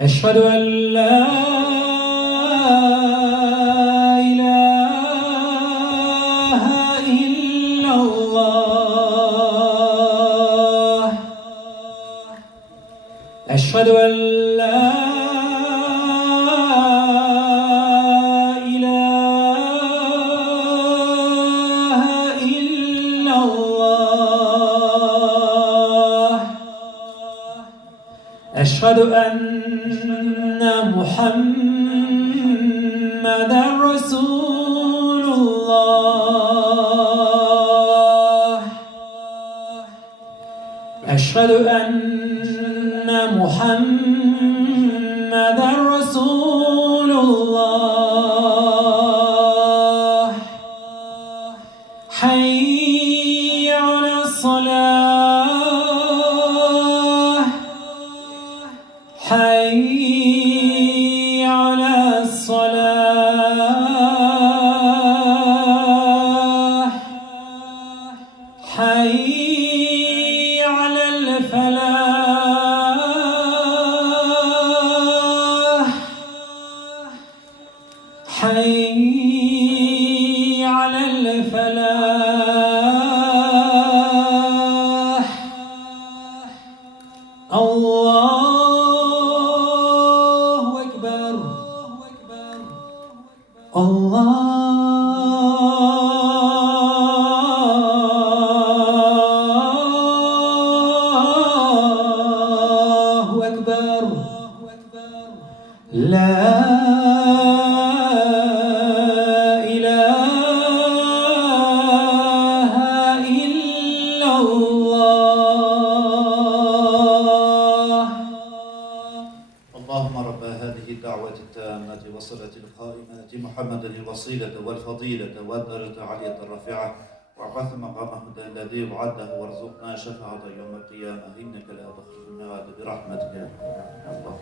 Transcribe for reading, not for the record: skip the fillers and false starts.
أشهد أن لا إله إلا الله. أشهد أن لا إله إلا الله. أشهد أن محمدًا رسول الله. أشهد أن محمدًا رسول الله. حي على الصلاة. حي على الصلاة. حي على الفلاح. حي على الفلاح. الله أكبر. الله أكبر. لا إله إلا الله. اللهم رب هذه الدعوة التامة والصلاة القائمة محمدا الوسيلة والفضيلة والدرجة العالية الرافعة وابعث مقامه الذي وعده وارزقنا شفاعة يوم القيامة إنك لا تخلف الميعاد برحمتك يا الله.